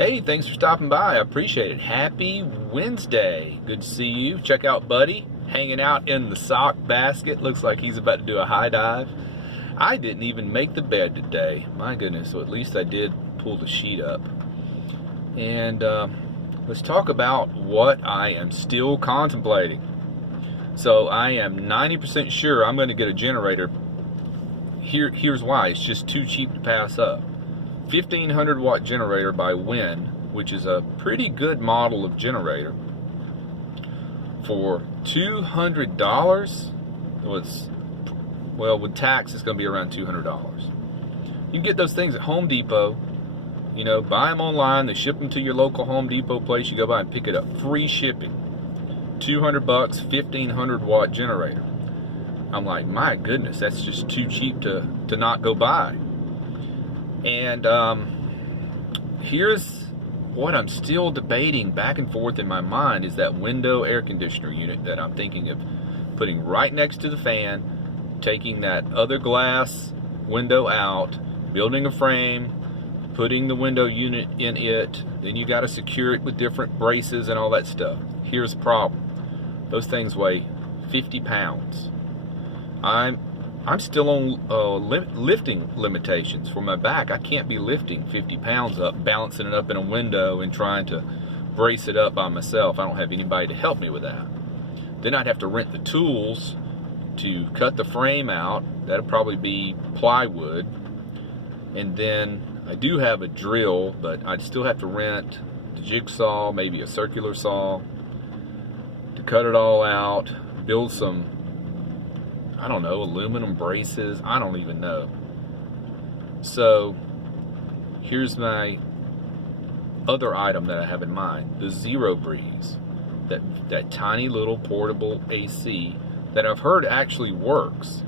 Hey, thanks for stopping by. I appreciate it. Happy Wednesday. Good to see you. Check out Buddy hanging out in the sock basket. Looks like he's about to do a high dive. I didn't even make the bed today. My goodness. So at least I did pull the sheet up. And let's talk about what I am still contemplating. So I am 90% sure I'm going to get a generator. Here's why. It's just too cheap to pass up. 1500 watt generator by Win, which is a pretty good model of generator, for $200. Well, with tax it's going to be around $200. You can get those things at Home Depot. You know, buy them online. They ship them to your local Home Depot place. You go by and pick it up, free shipping. $200, 1500 watt generator. I'm like, my goodness, that's just too cheap to not go buy. And here's what I'm still debating back and forth in my mind, is that window air conditioner unit that I'm thinking of putting right next to the fan, taking that other glass window out, building a frame, putting the window unit in it, then you got to secure it with different braces and all that stuff. Here's the problem. Those things weigh 50 pounds. I'm still on lifting limitations for my back. I can't be lifting 50 pounds up, balancing it up in a window and trying to brace it up by myself. I don't have anybody to help me with that. Then I'd have to rent the tools to cut the frame out. That'd probably be plywood. And then I do have a drill, but I'd still have to rent the jigsaw, maybe a circular saw, to cut it all out, build some, I don't know, aluminum braces. I don't even know. So here's my other item that I have in mind, the Zero Breeze, that tiny little portable AC that I've heard actually works.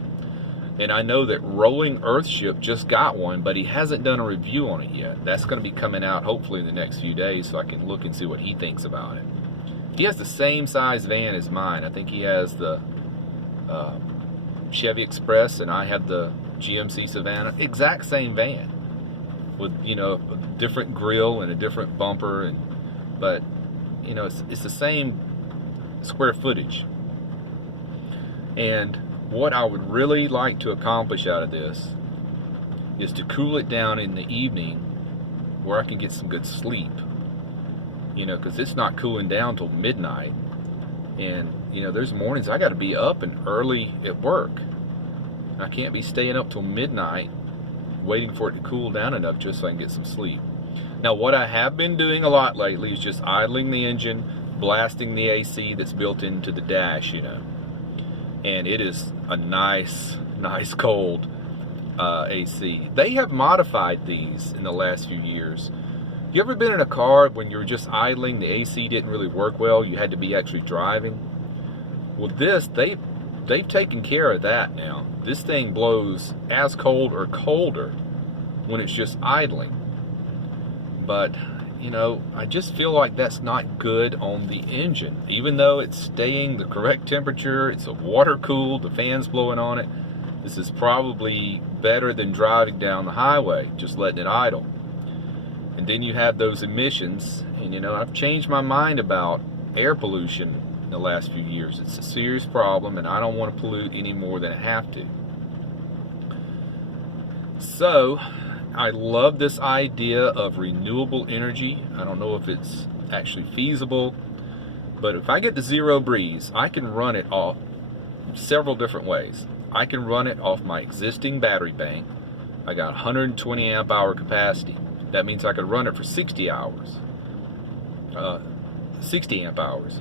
And I know that Rolling Earthship just got one, but he hasn't done a review on it yet. That's going to be coming out hopefully in the next few days, so I can look and see what he thinks about it. He has the same size van as mine. I think he has the Chevy Express, and I have the GMC Savannah. Exact same van, with, you know, a different grill and a different bumper, but you know, it's the same square footage. And what I would really like to accomplish out of this is to cool it down in the evening where I can get some good sleep. You know, because it's not cooling down till midnight. And, you know, there's mornings I got to be up and early at work. I can't be staying up till midnight waiting for it to cool down enough just so I can get some sleep. Now, what I have been doing a lot lately is just idling the engine, blasting the AC that's built into the dash, you know. And it is a nice cold AC. They have modified these in the last few years. You ever been in a car when you were just idling, the AC didn't really work well, you had to be actually driving? Well, this, they've taken care of that now. This thing blows as cold or colder when it's just idling. But, you know, I just feel like that's not good on the engine. Even though it's staying the correct temperature, it's a water cooled, the fan's blowing on it, this is probably better than driving down the highway, just letting it idle. And then you have those emissions, and you know, I've changed my mind about air pollution in the last few years. It's a serious problem, and I don't want to pollute any more than I have to. So, I love this idea of renewable energy. I don't know if it's actually feasible, but if I get the Zero Breeze, I can run it off several different ways. I can run it off my existing battery bank. I got 120 amp hour capacity. That means I could run it for 60 hours, 60 amp hours.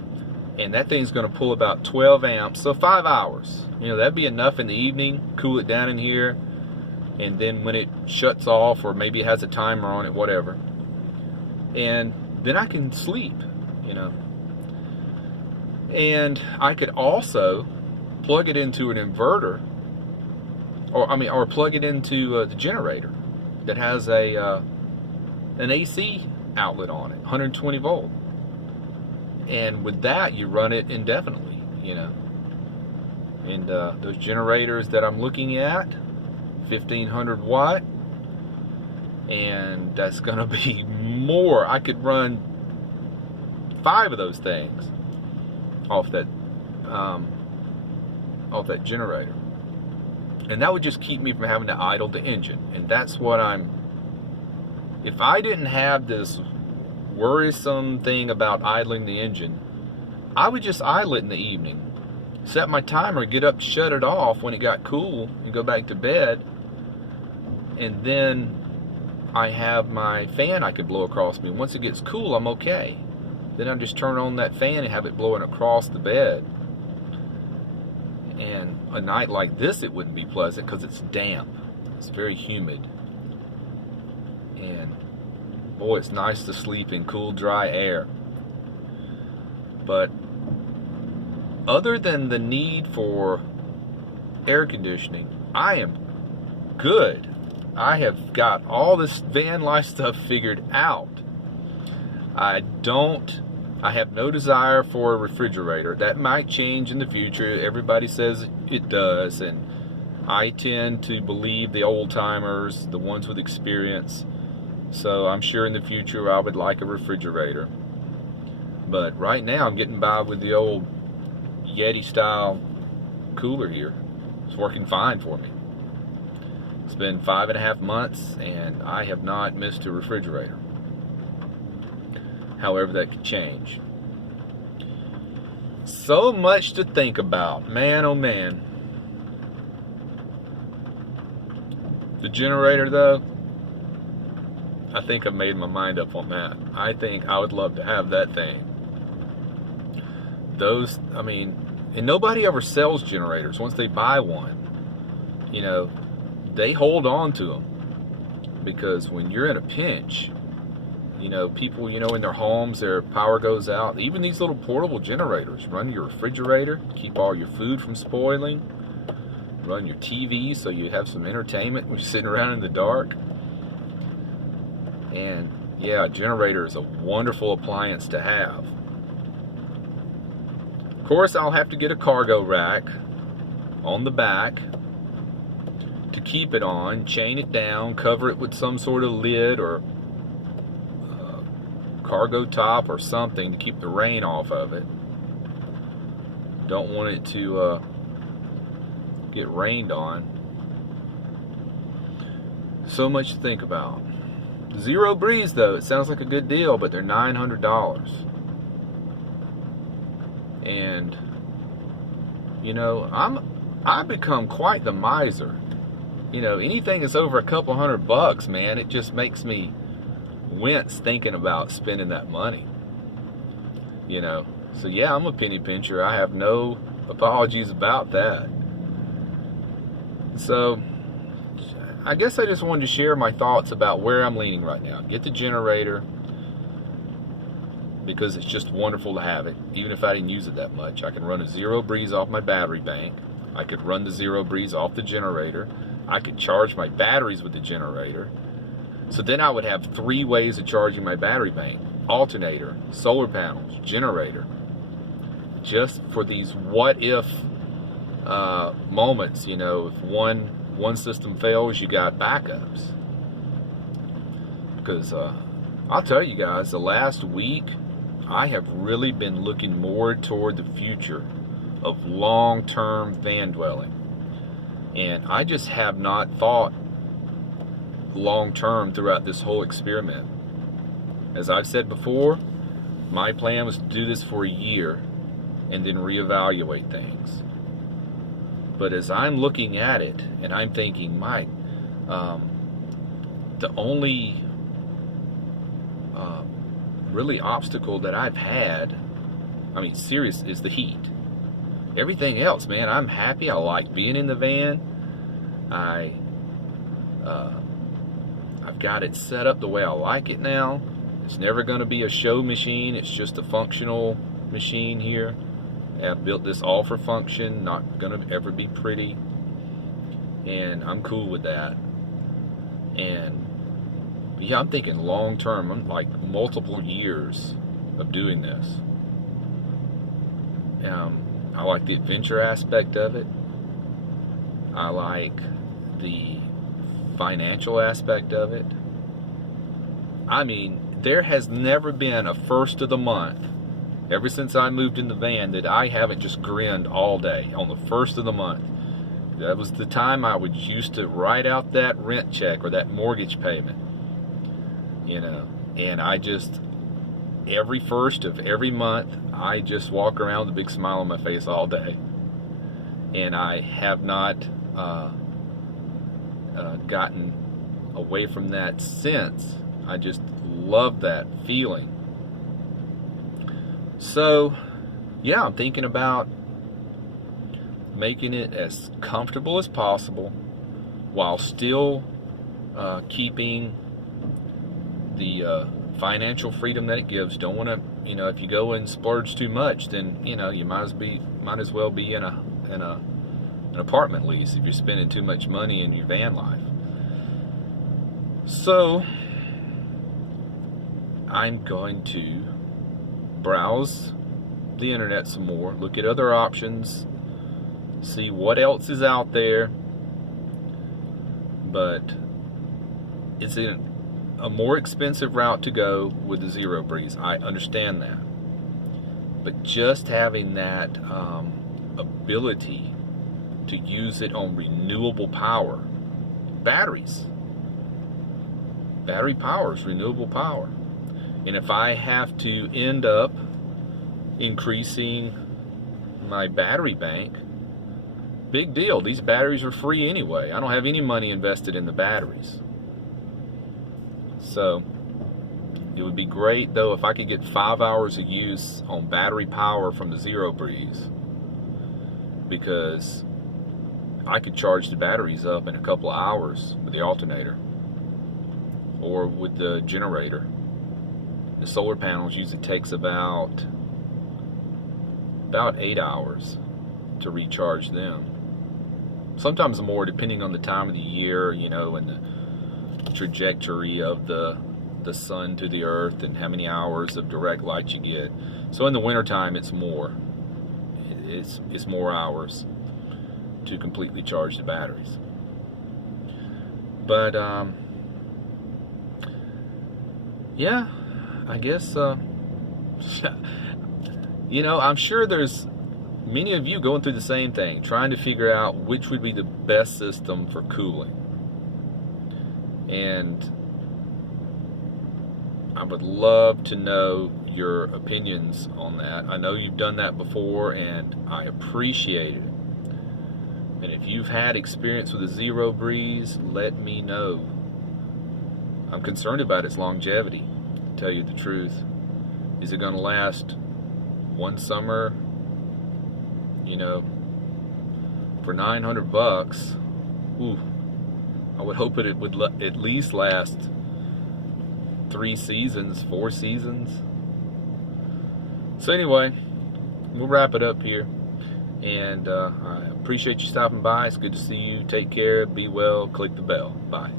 And that thing's going to pull about 12 amps, so 5 hours. You know, that'd be enough in the evening, cool it down in here, and then when it shuts off, or maybe it has a timer on it, whatever, and then I can sleep, you know. And I could also plug it into an inverter, or plug it into the generator that has an AC outlet on it, 120 volt. And with that, you run it indefinitely, you know. And those generators that I'm looking at, 1500 watt, and that's gonna be more. I could run 5 of those things off that generator, and that would just keep me from having to idle the engine. And that's what if I didn't have this worrisome thing about idling the engine, I would just idle it in the evening, set my timer, get up, shut it off when it got cool, and go back to bed. And then I have my fan I could blow across me. Once it gets cool, I'm okay. Then I just turn on that fan and have it blowing across the bed. And a night like this, it wouldn't be pleasant because it's damp. It's very humid. And boy, it's nice to sleep in cool, dry air. But other than the need for air conditioning, I am good. I have got all this van life stuff figured out. I have no desire for a refrigerator. That might change in the future. Everybody says it does, and I tend to believe the old timers, the ones with experience. So I'm sure in the future I would like a refrigerator. But right now I'm getting by with the old Yeti style cooler here. It's working fine for me. It's been 5.5 months and I have not missed a refrigerator. However, that could change. So much to think about, man, oh man. The generator though, I think I've made my mind up on that. I think I would love to have that thing. And nobody ever sells generators. Once they buy one, they hold on to them. Because when you're in a pinch, people, in their homes, their power goes out. Even these little portable generators, run your refrigerator, keep all your food from spoiling, run your TV so you have some entertainment when you're sitting around in the dark. And yeah, a generator is a wonderful appliance to have. Of course, I'll have to get a cargo rack on the back to keep it on, chain it down, cover it with some sort of lid or cargo top or something to keep the rain off of it. Don't want it to get rained on. So much to think about. Zero Breeze though, it sounds like a good deal, but they're $900. And I've become quite the miser. Anything that's over a couple $100, man, it just makes me wince thinking about spending that money. So yeah, I'm a penny pincher. I have no apologies about that. So I guess I just wanted to share my thoughts about where I'm leaning right now. Get the generator because it's just wonderful to have it. Even if I didn't use it that much, I can run a Zero Breeze off my battery bank. I could run the Zero Breeze off the generator. I could charge my batteries with the generator. So then I would have 3 ways of charging my battery bank: alternator, solar panels, generator. Just for these what if moments, if one system fails, you got backups. Because I'll tell you guys, the last week I have really been looking more toward the future of long-term van dwelling. And I just have not thought long-term throughout this whole experiment. As I've said before, my plan was to do this for a year and then reevaluate things. But as I'm looking at it and I'm thinking, Mike, the only really obstacle that I've had, serious, is the heat. Everything else, man, I'm happy. I like being in the van. I've got it set up the way I like it now. It's never going to be a show machine. It's just a functional machine here. I've built this all for function, not going to ever be pretty. And I'm cool with that. And yeah, I'm thinking long term. I'm like multiple years of doing this. I like the adventure aspect of it. I like the financial aspect of it. I mean, there has never been a first of the month, ever since I moved in the van, that I haven't just grinned all day on the first of the month. That was the time I would used to write out that rent check or that mortgage payment, and I just, every first of every month, I just walk around with a big smile on my face all day. And I have not gotten away from that since. I just love that feeling. So, yeah, I'm thinking about making it as comfortable as possible while still keeping the financial freedom that it gives. Don't want to, if you go and splurge too much, then you might as well be in an apartment lease if you're spending too much money in your van life. So I'm going to browse the internet some more, look at other options, see what else is out there. But it's a more expensive route to go with the Zero Breeze. I understand that. But just having that ability to use it on renewable power, batteries. Battery power is renewable power. And if I have to end up increasing my battery bank, big deal. These batteries are free anyway. I don't have any money invested in the batteries. So it would be great though if I could get 5 hours of use on battery power from the Zero Breeze, because I could charge the batteries up in a couple of hours with the alternator or with the generator. The solar panels usually takes about 8 hours to recharge them. Sometimes more, depending on the time of the year, and the trajectory of the sun to the earth and how many hours of direct light you get. So in the wintertime, it's more. It's more hours to completely charge the batteries. But yeah, I guess I'm sure there's many of you going through the same thing, trying to figure out which would be the best system for cooling. And I would love to know your opinions on that. I know you've done that before, and I appreciate it. And if you've had experience with a Zero Breeze, let me know. I'm concerned about its longevity, to tell you the truth. Is it going to last one summer, for $900? Ooh, I would hope it would at least last 3 seasons, 4 seasons. So anyway, we'll wrap it up here. And I appreciate you stopping by. It's good to see you. Take care. Be well. Click the bell. Bye.